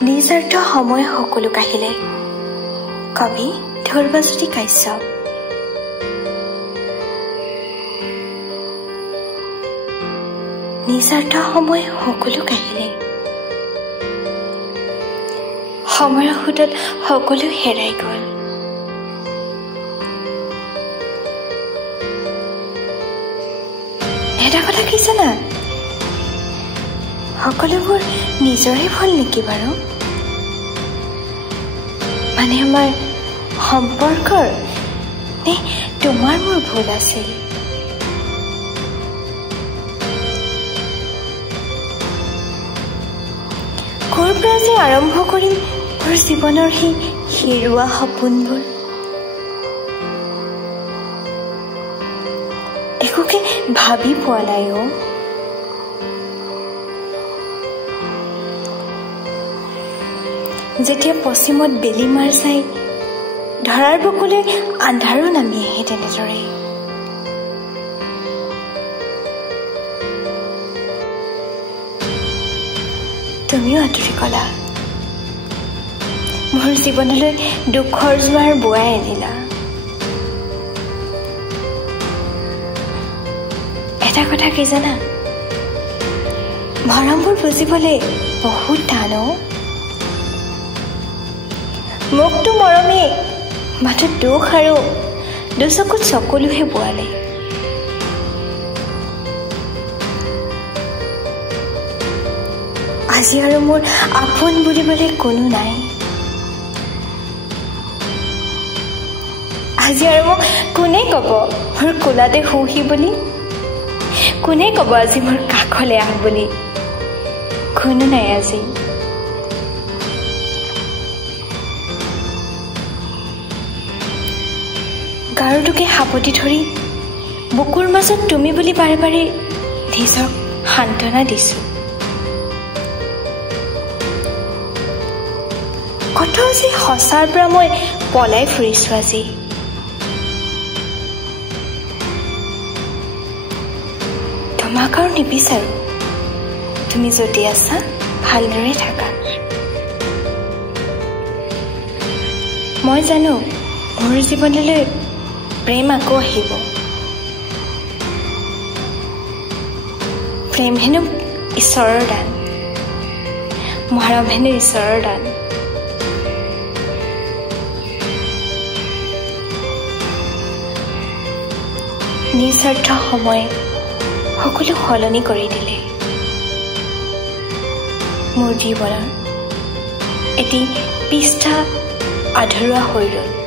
নিস্বাৰ্থ সময় সকলো কাহিলে। কবি ধ্ৰুৱজ্যোতি কাশ্যপ। নিস্বাৰ্থ সময় সকলো কাহিলে, সময়ৰ সোঁতত সকলো হেৰাই গল। এটা কথা কি জানা, সকলোবোৰ নিজৰে ভুল নেকি বাৰু? মানে আমাৰ সম্পৰ্কৰ নে তোমাৰ মোৰ ভুল আছিল? ক'ৰ পৰা যে আৰম্ভ কৰিম মোৰ জীৱনৰ সেই হেৰুৱা সপোনবোৰ? একোকে ভাবি পোৱা নাই অ। যেতিয়া পশ্চিমত বেলি মাৰ চাই ধৰাৰ বুকুলৈ আন্ধাৰো নামি আহে, তেনেদৰে তুমিও আঁতৰি গলা। মোৰ জীৱনলৈ দুখৰ জোৱাৰ বোৱাই আনিলা। এটা কথা কি জানা, মৰমবোৰ বুজিবলৈ বহুত টান অ। মোকতো মৰমে মাথো দুখ আৰু দুচকুত চকুলোহে বোৱালে। আজি আৰু মোৰ আপোন বুলিবলৈ কোনো নাই। আজি আৰু মোক কোনে কব মোৰ কোলাতে শুহি বুলি? কোনে কব আজি মোৰ কাষলে আহ বুলি? কোনো নাই আজি। গাৰুটোকে সাপতি ধৰি বুকুৰ মাজত তুমি বুলি বাৰে বাৰে নিজক সান্তনা দিছো। কত যে সঁচাৰ পৰা মই পলাই ফুৰিছো আজি। তোমাক আৰু নিবিচাৰো। তুমি যদি আছা ভালদৰে থাকা। মই জানো মোৰ জীৱনলৈ প্ৰেম আকৌ আহিব। প্ৰেম হেনো ঈশ্বৰৰ দান, মৰম হেনো ঈশ্বৰৰ দান। নিস্বাৰ্থ সময় সকলো সলনি কৰি দিলে। মোৰ জীৱনৰ এটি পৃষ্ঠা আধৰুৱা হৈ ৰল।